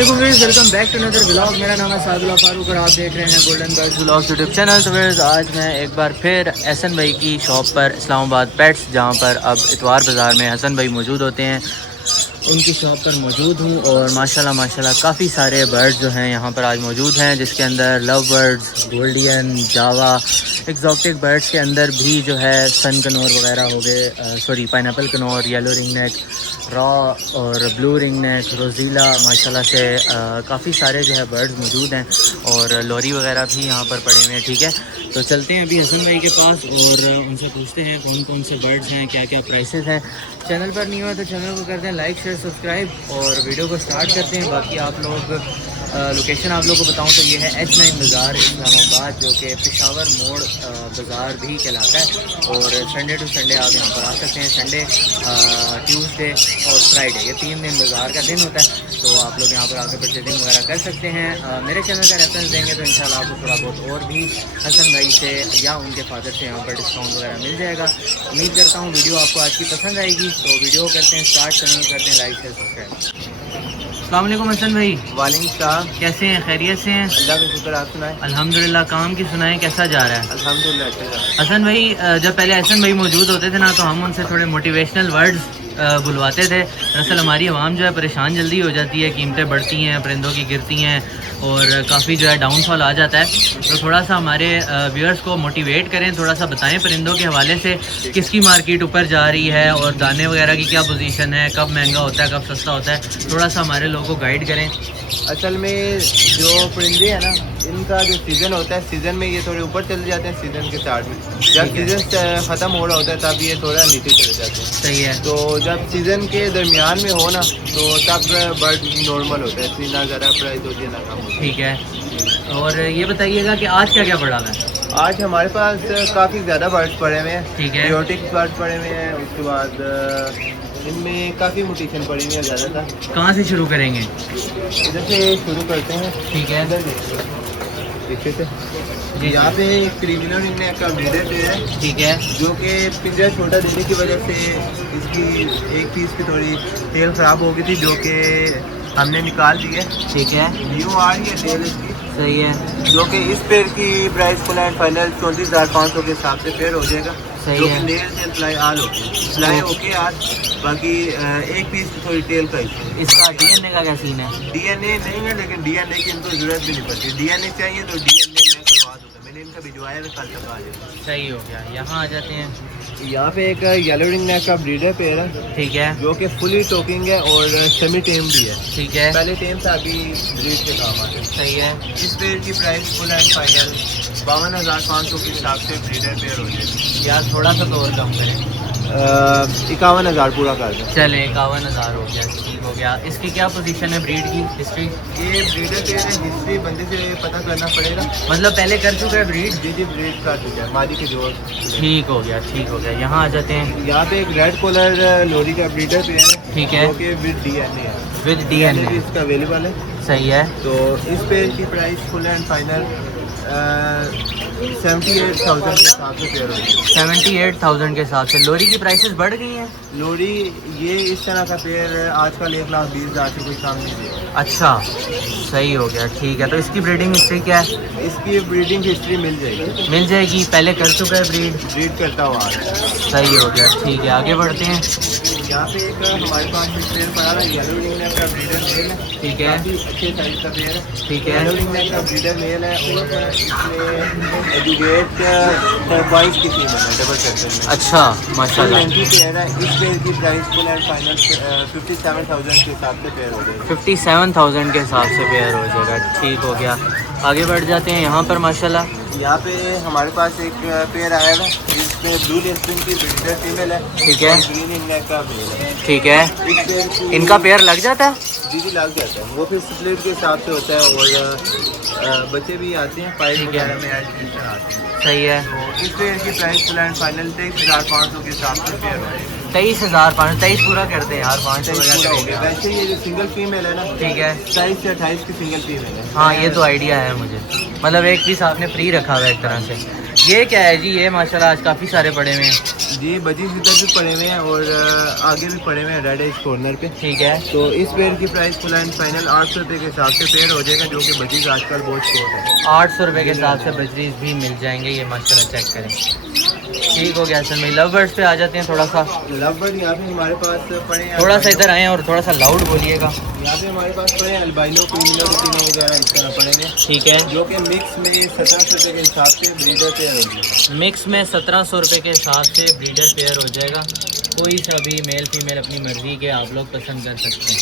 Welcome back to another vlog. मेरा नाम है सादुल्ला फारूक और आप देख रहे हैं golden birds vlogs YouTube channel. तो फिर आज मैं एक बार फिर हसन भाई की शॉप पर इस्लामाबाद पेट्स, जहां पर अब इतवार बाज़ार में हसन भाई मौजूद होते हैं, उनकी शॉप पर मौजूद हूँ। और माशाल्लाह काफ़ी सारे बर्ड्स जो हैं यहाँ पर आज मौजूद हैं, जिसके अंदर लव बर्ड्स, गोल्डियन, जावा, एक्जॉटिक बर्ड्स के अंदर भी जो है सन कनौर वगैरह हो गए, sorry pineapple Knorr, yellow ring neck, raw और ब्लू रिंग नेक, रोज़ीला, माशाल्लाह से काफ़ी सारे जो है बर्ड्स मौजूद हैं। और लॉरी वगैरह भी यहाँ पर पड़े हुए हैं। ठीक है, तो चलते हैं अभी हसन भाई के पास और उनसे पूछते हैं कौन कौन से बर्ड्स हैं, क्या क्या प्राइसेस हैं। चैनल पर नहीं हुआ तो चैनल को करते हैं लाइक, शेयर, सब्सक्राइब और वीडियो को स्टार्ट करते हैं। बाकी आप लोग लोकेशन आप लोगों को बताऊं तो ये है H9 बाज़ार इस्लामाबाद, जो कि पेशावर मोड़ बाज़ार भी कहलाता है। और संडे टू संडे आप यहाँ पर आ सकते हैं। संडे, ट्यूसडे और फ्राइडे, ये 3 दिन बाज़ार का दिन होता है। तो आप लोग यहाँ पर आकर परचेजिंग वगैरह कर सकते हैं। मेरे चैनल का रेफरेंस देंगे तो इंशाल्लाह आपको थोड़ा बहुत और भी हसन भाई से या उनके फादर से यहाँ पर डिस्काउंट वगैरह मिल जाएगा। उम्मीद करता हूँ वीडियो आपको आज की पसंद आएगी। तो वीडियो करते हैं स्टार्ट, चैनल करते हैं लाइक, शेयर, सब्सक्राइब। अस्सलाम वालेकुम हसन भाई। वालेकुम सलाम। कैसे हैं, खैरियत से हैं? अल्लाह का शुक्र, आप सुनाएं। अल्हम्दुलिल्लाह। काम की सुनाएं, कैसा जा रहा है? अल्हम्दुलिल्लाह। हसन भाई, जब पहले हसन भाई मौजूद होते थे ना, तो हम उनसे थोड़े मोटिवेशनल वर्ड्स बुलवाते थे। दरअसल हमारी आवाम जो है परेशान जल्दी हो जाती है, कीमतें बढ़ती हैं, परिंदों की गिरती हैं और काफ़ी जो है डाउनफॉल आ जाता है। तो थोड़ा सा हमारे व्यूअर्स को मोटिवेट करें, थोड़ा सा बताएं परिंदों के हवाले से किसकी मार्केट ऊपर जा रही है और दाने वगैरह की क्या पोजीशन है, कब महंगा होता है, कब सस्ता होता है। थोड़ा सा हमारे लोगों को गाइड करें। असल में जो परिंदे हैं ना, इनका जो सीज़न होता है, सीज़न में ये थोड़े ऊपर चले जाते हैं सीज़न के स्टार्ट में। जब सीज़न ख़त्म हो रहा होता है तब ये थोड़ा नीचे चले जाते हैं। सही है। तो जब सीज़न के दरमियान में हो ना, तो तब बर्ड नॉर्मल होता है, इतनी ना ज़्यादा प्राइस होती है ना कम होती है। ठीक है, और ये बताइएगा कि आज क्या क्या पड़ा है? आज हमारे पास काफ़ी ज़्यादा बर्ड्स पड़े हुए हैं। ठीक है। एक्जोटिक बर्ड्स पड़े हुए हैं, उसके बाद इनमें काफ़ी म्यूटेशन पड़ी हुई है ज़्यादातर। कहाँ से शुरू करेंगे? इधर से शुरू करते हैं। ठीक है। इधर देखिए से यहाँ पे क्रिमिनल इनने का ब्रीडर पे है। ठीक है। जो कि पिंजरा छोटा देने की वजह से इसकी एक पीस की थोड़ी टेल ख़राब हो गई थी, जो कि हमने निकाल दी है। ठीक है। न्यू आ रही है टेल इसकी। सही है। जो कि इस पेड़ की प्राइस फुल एंड फाइनल 34,500 के हिसाब से पेड़ हो जाएगा। सही जो है। कि नेल्स एंड फ्लाई आल होती है, फ्लाई ओके आज, बाकी एक पीस की थोड़ी टेल का इशू। इसका डीएनए का क्या सीन है? डीएनए नहीं है, लेकिन डीएनए की इनको जरूरत भी नहीं पड़ती। डीएनए चाहिए तो डीएनए मैं करवा दूँगा, मैंने इनका भिजवाया था, कल तक आ जाएगा। सही हो गया। यहाँ आ जाते हैं। यहाँ पे एक येलो रिंग नेक का ब्रीडर पेयर है। ठीक है। जो कि फुली टोकिंग है और सेमी टेम भी है। ठीक है। पहले टेम था, अभी ब्रीड के काम आते हैं। सही है। इस पेयर की प्राइस फुल एंड फाइनल 52,500 के हिसाब से ब्रीडर पेयर हो जाएगी। यार थोड़ा सा तो और कम करें। 51,000 पूरा कर दें। चले 51,000 हो गया, ठीक हो गया। इसकी क्या पोजीशन है, ब्रीड की हिस्ट्री? ये ब्रीडर पेयर है, हिस्ट्री बंदे से पता करना पड़ेगा। मतलब पहले कर चुका है ब्रीड? जी ब्रीड कर चुका है, माली के जोर। ठीक हो गया, ठीक हो गया। यहाँ आ जाते हैं। यहाँ पे एक रेड कॉलर लोरी का ब्रीडर पेयर है। ठीक है। जो कि विद डीएनए है। विद डीएनए भी इसका अवेलेबल है। सही है। तो इस पेयर की प्राइस फुल एंड फाइनल 78,000 के हिसाब से पेयर होगी। 78,000 के हिसाब से। लोरी की प्राइसेस बढ़ गई हैं? लोरी ये इस तरह का पेयर आजकल 1,20,000 से कोई काम नहीं देगा। अच्छा, सही हो गया, ठीक है। तो इसकी ब्रीडिंग हिस्ट्री क्या है? इसकी ब्रीडिंग हिस्ट्री मिल जाएगी। मिल जाएगी, पहले कर चुका है ब्रीड करता हुआ आ रहा है। सही हो गया, ठीक है। आगे बढ़ते हैं। यहाँ पे एक हमारे पास एक पेयर पड़ा है, येलो रिंग नेक का ब्रीडर मेल है। ठीक है। काफी अच्छे साइज का पेयर है। ठीक है। येलो रिंग नेक का ब्रीडर मेल है और इसमें एजुकेट बॉइस की फीमेल है, डबल सेक्शन में। अच्छा, माशाल्लाह। पेयर है। इस पेयर की प्राइस फुल एंड फाइनल 57,000 के हिसाब से पेयर हो जाएगा। 57,000 के हिसाब से पेयर हो जाएगा, ठीक हो गया। आगे बढ़ जाते हैं। यहाँ पर माशाल्लाह यहाँ पे हमारे पास एक पेयर आया है, जिसमें ब्लू लेस्टिंग की ब्रीडर फीमेल है। ठीक है। ग्रीन रिंग नेक का मेल है। ठीक है। इस पेयर की इनका पेयर लग जाता है? जी लग जाता है, वो फिर स्प्लिट के हिसाब से होता है और बच्चे भी आते हैं, पाइप वगैरह में एडमिशन आते हैं। सही है। तो इस पेयर की प्राइस फुल एंड फाइनल 23,500 के हिसाब से पेयर हो जाएगी। 23,500। 23 पूरा करते हैं यार, 500 वगैरह हो गया। वैसे ये जो सिंगल फीमेल है ना, ठीक है। 27 से 28 की सिंगल फीमेल है। हाँ, ये तो आइडिया है मुझे। मतलब एक पीस आपने फ्री रखा हुआ है एक तरह से। ये क्या है जी? ये माशाल्लाह आज काफ़ी सारे पड़े हुए हैं। जी बजीज इधर भी पड़े हुए हैं और आगे भी पड़े हुए हैं रेड एज कॉर्नर पे। ठीक है, तो इस पेयर की प्राइस फुल एंड फाइनल 800 रुपये के हिसाब से पेयर हो जाएगा, जो कि बजीज आजकल बहुत शॉर्ट है। 800 रुपये के हिसाब से बजरीज भी मिल जाएंगे, ये माशाल्लाह चेक करें। ठीक हो गया हसन भाई। लव बर्ड्स पे आ जाते हैं थोड़ा सा। लव बर्ड यहाँ पे हमारे पास पड़े हैं, थोड़ा सा इधर आए और थोड़ा सा लाउड बोलिएगा। यहाँ पे हमारे पास पड़े हैं अल्बाइनो क्रीमिनो रूटिनो वगैरह इस तरह पड़े हैं, ठीक है, जो कि मिक्स में 1700 रुपये के हिसाब से ब्रीडर पेयर होगी। मिक्स में 1700 रुपये के हिसाब से ब्रीडर पेयर हो जाएगा। कोई सा भी मेल फीमेल अपनी मर्जी के आप लोग पसंद कर सकते हैं।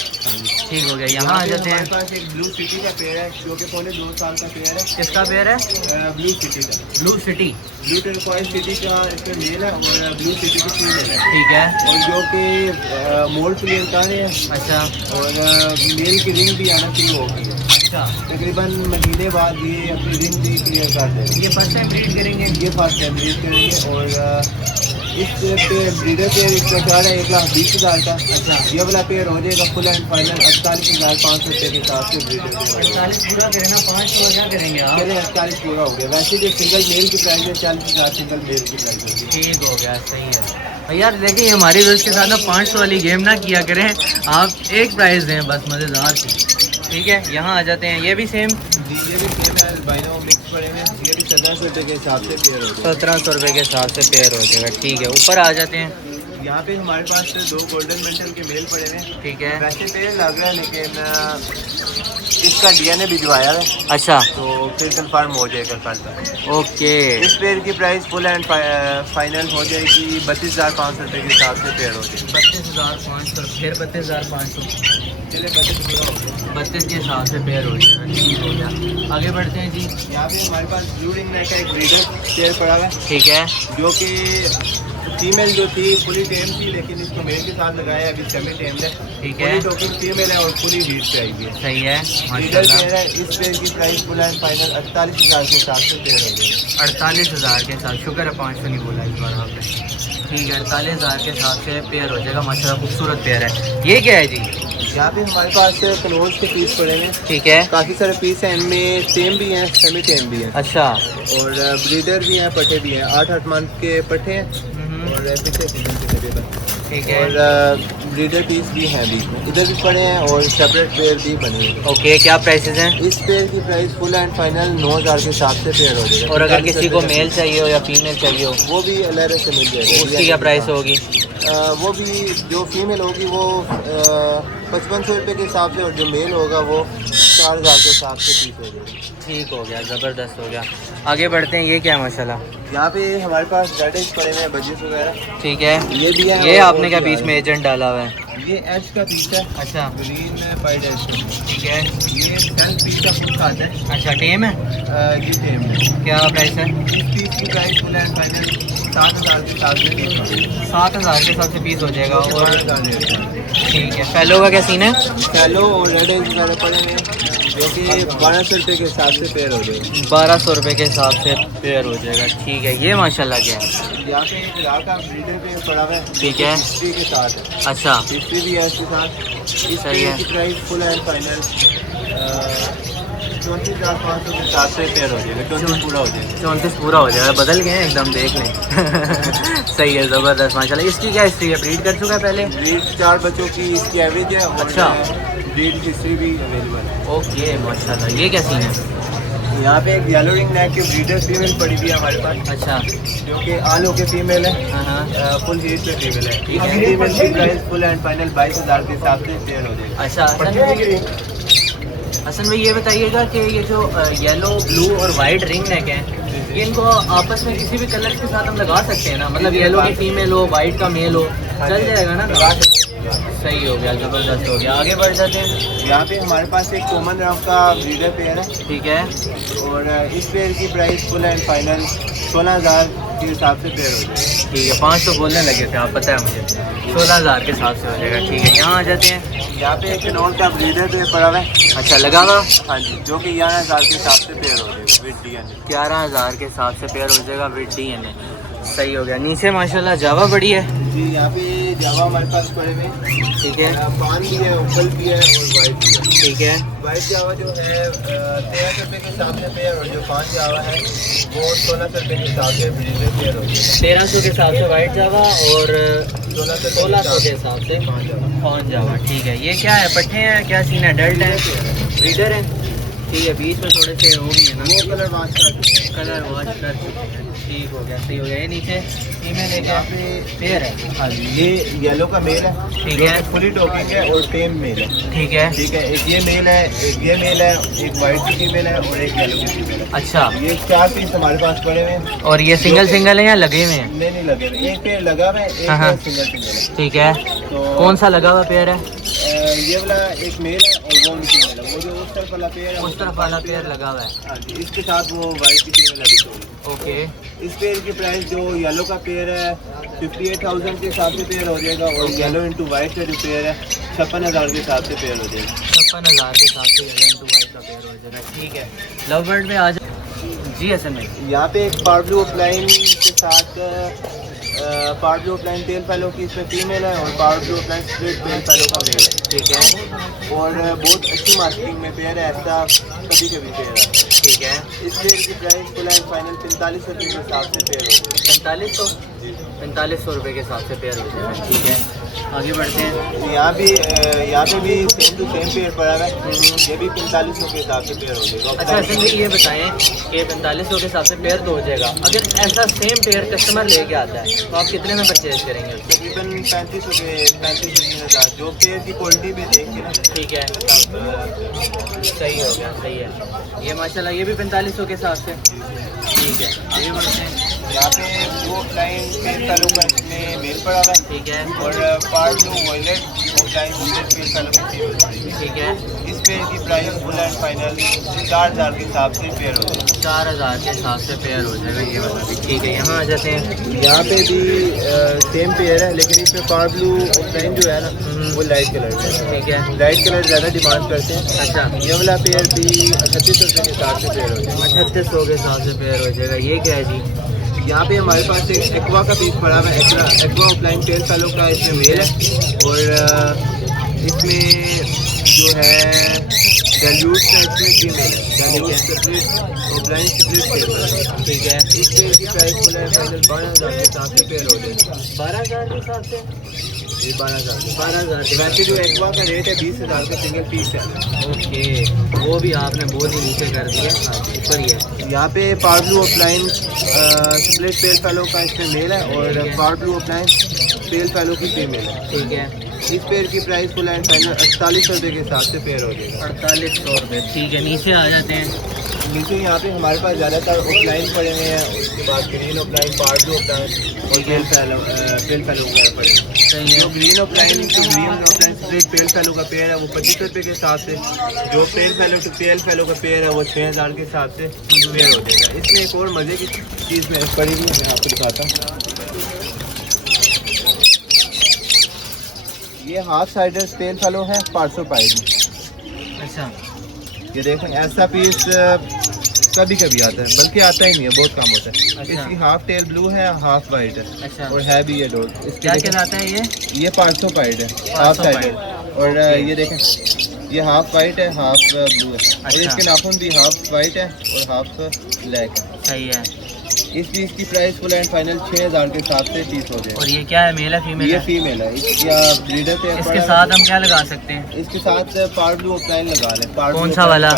ठीक हो गया, यहाँ आ जाते हैं। हमारे पास एक ब्लू सिटी का पेयर है, जो कि पौने 2 साल का पेयर है। किसका पेयर है? ब्लू सिटी का, ब्लू सिटी। ब्लू टेरकॉइस सिटी का इसका मेल है और ब्लू सिटी की फीमेल है। ठीक है, और जो कि मोल्ड क्लियर कर रहे हैं, अच्छा और मेल की रिंग भी आना शुरू होगी। अच्छा, तकरीबन महीने बाद ये अपनी रिंग भी क्लियर कर देंगे। ये फर्स्ट टाइम ब्रीड करेंगे? ये फर्स्ट टाइम ब्रीड करेंगे। और इस पे ब्रीडर पेयर इसका चार्ज है 1,20,000 का। अच्छा, ये वाला पेयर हो जाएगा फुल एंड फाइनल 48,500 रुपये के हिसाब से ब्रीडर पेयर। 48 पूरा करें ना, 500 क्या करेंगे आप? चलिए 48 पूरा हो गया। वैसे जो सिंगल मेल की प्राइस है 40,000 सिंगल मेल की प्राइस होगी। ठीक हो गया, सही है यार। देखिए हमारी दोस्त के साथ ना 500 वाली गेम ना किया करें, आप एक प्राइस दें बस मज़ेदार सी। ठीक है, यहाँ आ जाते हैं। ये भी सेम? जी ये भी सेम है, अल्बाइनो मिक्स पड़े हुए हैं। ये भी 1700 रुपये के हिसाब से पेयर हो जाएगा। 1700 रुपये के हिसाब से पेयर हो जाएगा। ठीक है, ऊपर आ जाते हैं। यहाँ पे हमारे पास 2 गोल्डन मेंटल के मेल पड़े हुए हैं। ठीक है, वैसे पेयर लग रहा है, लेकिन इसका डीएनए भिजवाया है, अच्छा, तो फिर कंफर्म हो जाएगा कल तक। ओके। इस पेयर की प्राइस फुल एंड फाइनल हो जाएगी 32,500 रुपये के हिसाब से पेयर हो जाएगी। 32,500, फिर 32,500, चलिए 32 पूरा हो गया। 32 के हिसाब से पेयर हो जाएगा। ठीक हो गया, आगे बढ़ते हैं जी। यहाँ पे हमारे पास ब्लू रिंग नेक का एक ब्रीडर पेयर पड़ा हुआ है, ठीक है, जो कि फीमेल जो थी फुली टेम थी, लेकिन इसको मेल के साथ लगाया है, अभी सेमी टेम है। ठीक है, फुली टोकिंग फीमेल है और फुली हीट पे आई है। सही है ब्रीडर पेयर है। इस पेयर की प्राइस फुल एंड फाइनल 48,000 के हिसाब से पेयर हो जाएगा। 48,000 के साथ। शुक्र है 500 नहीं बोला इस बार आपने। ठीक है, 48,000 के हिसाब से पेयर हो जाएगा। माशाल्लाह खूबसूरत पेयर है। ये क्या है जी? यहाँ पे हमारे पास कन्वर्स के पीस पड़े हैं। ठीक है, काफ़ी सारे पीस हैं, इनमें टेम भी हैं, सेमी टेम भी हैं। अच्छा, और ब्रीडर भी हैं, पट्टे भी हैं। 8-8 मंथ के पट्टे हैं और पीछे सीजन के तकरीबन। ठीक है, और ब्रीडर पीस भी हैं बीच में, इधर भी पड़े हैं और सेपरेट पेयर भी बने हैं। ओके। क्या प्राइसेस हैं? इस पेयर की प्राइस फुल एंड फाइनल 9,000 के हिसाब से पेयर हो जाएगा। और अगर किसी को मेल चाहिए हो या फीमेल चाहिए हो, वो भी अलग से मिल जाएगा। उसकी क्या प्राइस होगी? वो भी जो फीमेल होगी वो 5500 रुपये के हिसाब से, और जो मेल होगा वो 4,000 के हिसाब से पीस हो जाएगा। ठीक हो गया, ज़बरदस्त हो गया। आगे बढ़ते हैं। ये क्या है माशाल्लाह? यहाँ पे हमारे पास रेडिश पड़े हुए हैं, बजीज वगैरह। ठीक है, ये भी है। ये और आपने क्या भी बीच है। में एजेंट डाला हुआ है? ये एश का पीस है, अच्छा, ग्रीन पाइड एश। ठीक है, ये 10 पीस का फुल खाता है। अच्छा, टेम है? जी टेम है। क्या प्राइस है? इस पीस की प्राइस फुल एंड फाइनल 7,000 के हिसाब से पीस होगी। 7,000 के हिसाब से पीस हो जाएगा। और 8,000 ठीक है, फैलो का क्या सीन है? सैलो और रेड एज वगैरह पड़े हुए हैं, जो कि 1,200 रुपये के हिसाब से पेयर हो जाएगा। 1200 रुपये के हिसाब से पेयर हो जाएगा। ठीक है, ये माशाल्लाह क्या है? यहाँ पे एक लाख का ब्रीडर पे पड़ा हुआ है, ठीक है, हिस्ट्री के साथ है। अच्छा, हिस्ट्री भी है इसके साथ। इस सही है। पेयर की प्राइस फुल एंड फाइनल 34,500 के हिसाब से पेयर हो जाएगा। 24 पूरा हो जाएगा। 34 पूरा हो जाएगा। बदल गए हैं एकदम, देख लें। सही है, ज़बरदस्त माशाल्लाह। इसकी क्या हिस्ट्री है? ब्रीड कर चुका है पहले? ब्रीड 4 बच्चों की इसकी एवरेज है। और अच्छा, ब्रीड हिस्ट्री भी अवेलेबल है। ओके माशाल्लाह। ये क्या सीन है? यहाँ पे एक येलो रिंग नेक की ब्रीडर फीमेल पड़ी हुई है हमारे पास, अच्छा, जो कि आल होके फीमेल है। हाँ हाँ, फुल हीट पे फीमेल है। ठीक है। फीमेल की प्राइस फुल एंड फाइनल 22,000 के हिसाब से पेयर हो जाएगा। अच्छा। हसन भाई ये बताइएगा कि ये जो येलो, ब्लू और वाइट रिंग नेक है, ये इनको आपस में किसी भी कलर के साथ हम लगा सकते हैं ना? मतलब येलो की फीमेल हो, वाइट का मेल हो, चल जाएगा ना? लगा सकते हैं। सही हो गया, ज़बरदस्त हो गया। आगे बढ़ जाते हैं। यहाँ पे हमारे पास एक कॉमन रंग का ब्रीडर पेयर है, ठीक है, और इस पेयर की प्राइस फुल एंड फाइनल 16,000 के हिसाब से पेयर हो जाएगा। ठीक है। 500 बोलने लगे थे आप, पता है मुझे। 16,000 के हिसाब से हो जाएगा। ठीक है, यहाँ आ जाते हैं। यहाँ पे एक नॉन का ब्रीडर पेयर पड़ा हुआ है। अच्छा, लगा हुआ? हाँ जी, जो कि 11,000 के हिसाब से पेयर हो जाएगा विद डीएनए। 11,000 के हिसाब से पेयर हो जाएगा विद डीएनए। सही हो गया। नीचे माशाल्लाह जावा बड़ी है। जी यहाँ पे जावा हमारे पास पड़े हुए हैं। ठीक है, पान भी है, उपल भी है और वाइट भी है। ठीक है। वाइट जावा जो है 1300 रुपये के हिसाब से पेयर, और जो 5 जावा है वो 1600 रुपये के हिसाब से ब्रीडर पेयर हो जाएगा। 1300 के हिसाब से वाइट जावा और 1600 के हिसाब से 5 जावा। 5 जावा। ठीक है। ये क्या है, पट्टे हैं, क्या सीन है, डल्ट है, ब्रीडर है? ठीक है। बीच में थोड़े से वो भी है ना, वो कलर वॉश कर चुके हैं। कलर वॉश कर चुके हैं। ठीक हो गया, सही हो गया। ये नीचे फीमेल है, क्या पेयर है? हाँ ये येलो का मेल है, ठीक है। फुली टॉकिंग है, और सेम मेल है। ठीक है। ठीक है, एक ये मेल है, एक ये मेल है, एक वाइट की फीमेल है और एक येलो की फीमेल है। अच्छा। ये 4 पीस हमारे पास पड़े हुए हैं। और ये सिंगल सिंगल है या लगे हुए हैं? नहीं लगे हुए, एक पेयर लगा हुआ है, एक हाँ, हाँ। पेयर सिंगल है। ठीक है। तो कौन सा लगा हुआ पेयर है? ये वाला एक मेल है और वो फीमेल है। वो जो उस तरफ वाला पेयर है, उस तरफ वाला पेयर लगा हुआ है। हाँ जी, इसके साथ वो वाइट की फीमेल अभी तो। ओके। इस पेयर की प्राइस जो येलो का पेयर है 58,000 के हिसाब से पेयर हो जाएगा, और येलो इंटू वाइट का जो पेयर है 56,000 के हिसाब से पेयर हो जाएगा। 56,000 के हिसाब से येलो इंटू वाइट का पेयर हो जाएगा। ठीक है। लव बर्ड में आ जाए जी हसन भाई। यहाँ पे एक पार्ब्लू ऑफलाइन के साथ पार्ब्लू ऑफलाइन टेल फैलो की इसमें फीमेल है, और पार्ब्लू ऑफलाइन स्प्लिट टेल फैलो का मेल है। ठीक है। और बहुत अच्छी मार्केटिंग में पेयर है, ऐसा कभी कभी पेयर है। ठीक है। इस पेयर की प्राइस फुल एंड फाइनल 4500 रुपये के हिसाब से पेयर होगी। 4500 रुपये के हिसाब से पेयर हो जाएगा। ठीक है। आगे बढ़ते हैं। यहाँ पे भी सेम टू सेम पेयर पड़ा है, ये भी 4500 के हिसाब से पेयर हो जाएगा। अच्छा हसन भाई ये बताएं कि 4500 के हिसाब से पेयर तो हो जाएगा, अगर ऐसा सेम पेयर कस्टमर लेके आता है तो आप कितने में परचेज करेंगे उसको? तकरीबन 3500 जो पेयर की क्वालिटी पे देखेंगे ना। ठीक है। सही हो गया, सही है। ये माशाल्लाह ये भी 4500 के हिसाब से। ठीक है। आगे बढ़ते हैं। यहाँ पे वो लाइन पेयर फैलो का इसमें मेल पड़ा हुआ है, ठीक है। और पार्ब्लू वॉयलेट और लाइन पेयर फैलो की फीमेल पड़ी है। ठीक है। इस पेयर की प्राइस फुल एंड फाइनल 4000 के हिसाब से पेयर हो जाएगा। 4000 के हिसाब से पेयर हो जाएगा ये वाला भी। ठीक है। यहाँ आ जाते हैं। यहाँ पे भी सेम पेयर है, लेकिन इसमें पार्ब्लू ऑफलाइन जो है ना वो लाइट कलर का है। ठीक है। लाइट कलर ज़्यादा डिमांड करते हैं। अच्छा। ये वाला पेयर भी 3800 रुपये के हिसाब से पेयर हो जाएगा। 3800 के हिसाब से पेयर हो जाएगा। ये क्या है जी? यहाँ पे हमारे पास एक एक्वा का पीस पड़ा हुआ है, एक्वा ऑफलाइन टेल फैलो का इसमें मेल है, और इसमें जो है डैल्यूट का इसमें फीमेल है। डैल्यूट ऑफलाइन स्प्लिट टेल है। ठीक है। इस पेयर की प्राइस फुल एंड फाइनल 12,000 के हिसाब से पेयर हो जाएगा। 12,000 के हिसाब से? ये 12,000 12,000 के वैसे जो एक्वा का रेट है 20,000 का सिंगल पीस है। ओके। वो भी आपने बहुत ही नीचे कर दिया, ऊपर ही है। यहाँ पे पार्ब्लू ऑफलाइन स्प्लिट पेल फैलो का इसमें मेल है, और पार्ब्लू ऑफलाइन पेल फैलो की फीमेल है। ठीक है। इस पेयर की प्राइस फुल एंड फाइनल 4800 रुपये के हिसाब से पेयर हो जाएगा। 4800 रुपये। ठीक है। नीचे आ जाते हैं। नीचे यहाँ पे हमारे पास ज़्यादातर ऑफलाइन पड़े हुए हैं, उसके बाद ग्रीन ऑफलाइन, पार्ब्लू ऑफलाइन और पेल फैलो वगैरह पड़े हैं। सही है। जो ग्रीन ऑफलाइन स्प्लिट पेल फैलो का पेयर है वो 2500 रुपये के हिसाब से, जो पेल फैलो टू पेल फैलो का पेयर है वो 6000 के हिसाब से पेयर हो जाएगा। इसमें एक और मज़े की चीज़ में पड़ी हुई मैं आपको दिखाता हूँ। ये हाफ साइडर पेल फैलो है 500 पाइप में। अच्छा। ये देखें, ऐसा पीस कभी कभी आता है, बल्कि आता ही नहीं है, बहुत कम होता है। अच्छा। इसकी हाफ टेल ब्लू है, हाफ वाइट है। अच्छा। और है भी ये डॉट। क्या कहलाता है ये? ये 500 पाइड है, हाफ साइड। और ये देखें, ये हाफ वाइट है, हाफ ब्लू है। और अच्छा। इसके नाखून भी हाफ वाइट है और हाफ ब्लैक है। सही है। इस पीस की प्राइस फुल एंड फाइनल 6000 के हिसाब से पीस हो जाएगा। और ये क्या है, मेल है फीमेल ये है? फीमेल है। इसका ब्रीडर पे इसके साथ हम क्या लगा सकते हैं? इसके साथ पार्ब्लू ऑफलाइन लगा लें। कौन सा वाला?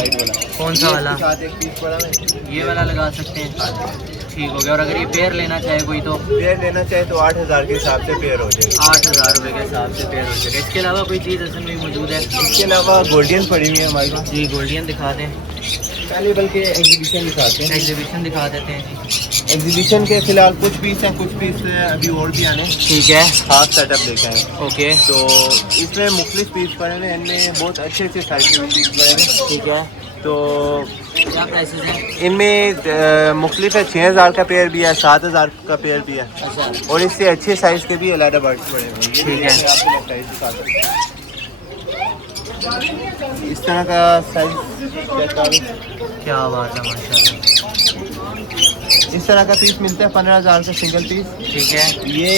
कौन सा वाला? इसके साथ एक पीस पड़ा है, ये वाला लगा सकते हैं। ठीक हो गया। और अगर ये पेयर लेना चाहे कोई तो? पेयर लेना चाहे तो 8000 के हिसाब से पेयर हो जाएगा। 8000 रुपये के हिसाब से पेयर हो जाएगा। इसके अलावा कोई चीज़ असल में मौजूद है? इसके अलावा गोल्डियन पड़ी हुई है हमारे पास। जी गोल्डियन दिखा दें। पहले बल्कि एग्जीबिशन दिखाते हैं। एग्जीबिशन दिखा देते हैं जी। एग्जीबिशन के फिलहाल कुछ पीस हैं, कुछ पीस अभी और भी आने। ठीक है। खास सेटअप लेके आए। ओके। तो इसमें मुख्तलिफ पीस पड़े हुए हैं, इनमें बहुत अच्छे अच्छे साइज के पीस पड़े हुए हैं। ठीक है। तो क्या प्राइसेस हैं? इनमें मुख्तलिफ है, 6000 का पेयर भी है, 7000 का पेयर भी है, अच्छा। और इससे अच्छे साइज़ के भी अलग बर्ड्स पड़े हुए हैं। ये ठीक भी है। मैं आपको मैं साइज दिखा सकता हूँ। इस तरह का साइज चेक करो। क्या बात है, माशाल्लाह। इस तरह का पीस मिलता है 15,000 का सिंगल पीस। ठीक है, ये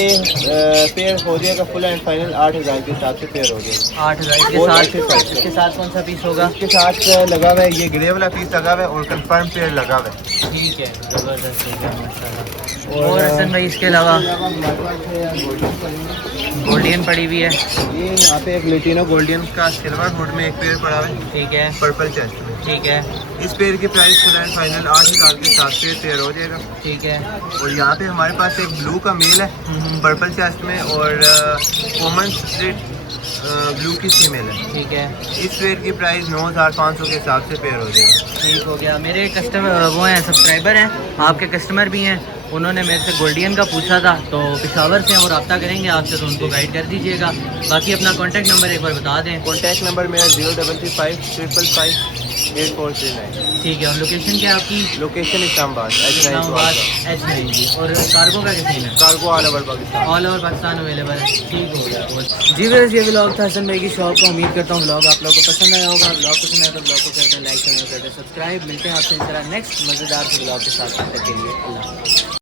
पेयर हो जाएगा फुल एंड फाइनल 8,000 के हिसाब से पेयर हो जाएगा। 8,000 के बहुत साथ। अच्छे प्राइस है। इसके साथ कौन सा पीस होगा? इसके साथ लगा हुआ है ये ग्रे वाला पीस लगा हुआ है और कंफर्म पेयर लगा हुआ है। ठीक है, ज़बरदस्त हो गया माशाल्लाह। और हसन भाई इसके अलावा हमारे पास गोल्डियन पड़ी हुई है। ये यहाँ पे एक लेटिनो गोल्डियन का सिल्वर हुड में एक पेयर पड़ा हुआ है, ठीक है, पर्पल चेस्ट में। ठीक है, इस पेयर की प्राइस फुल एंड फाइनल 8,000 के साथ पेयर हो जाएगा। ठीक है। और यहाँ पे हमारे पास एक ब्लू का मेल है पर्पल चेस्ट में और कॉमन स्ट्रीट ब्लू की फीमेल है। ठीक है, इस पेयर की प्राइस 9,500 के हिसाब से पेयर हो जाएगा। ठीक हो गया। मेरे कस्टमर वो हैं, सब्सक्राइबर हैं, आपके कस्टमर भी हैं, उन्होंने मेरे से गोल्डियन का पूछा था, तो पेशावर से हैं और रब्ता करेंगे आपसे, तो उनको गाइड कर दीजिएगा। बाकी अपना कॉन्टैक्ट नंबर एक बार बता दें। कॉन्टैक्ट नंबर मेरा 0335558439। ठीक है, और लोकेशन क्या है आपकी? लोकेशन इस्लामाबाद इस्लामाबाद H9 जी। और कार्गो का क्या सीन है? Cargo all over Pakistan. All over Pakistan available है। ठीक हो गया। जी व्यूअर्स, ये व्लॉग था हसन भाई की शॉप का। उम्मीद करता हूँ व्लॉग आप लोगों को पसंद आया होगा। व्लॉग पसंद आया तो व्लॉग को करते हैं लाइक, चैनल करते हैं सब्सक्राइब। मिलते हैं आपसे इंशाल्लाह नेक्स्ट मज़ेदार से व्लॉग के साथ। तब तक के लिए अल्लाह।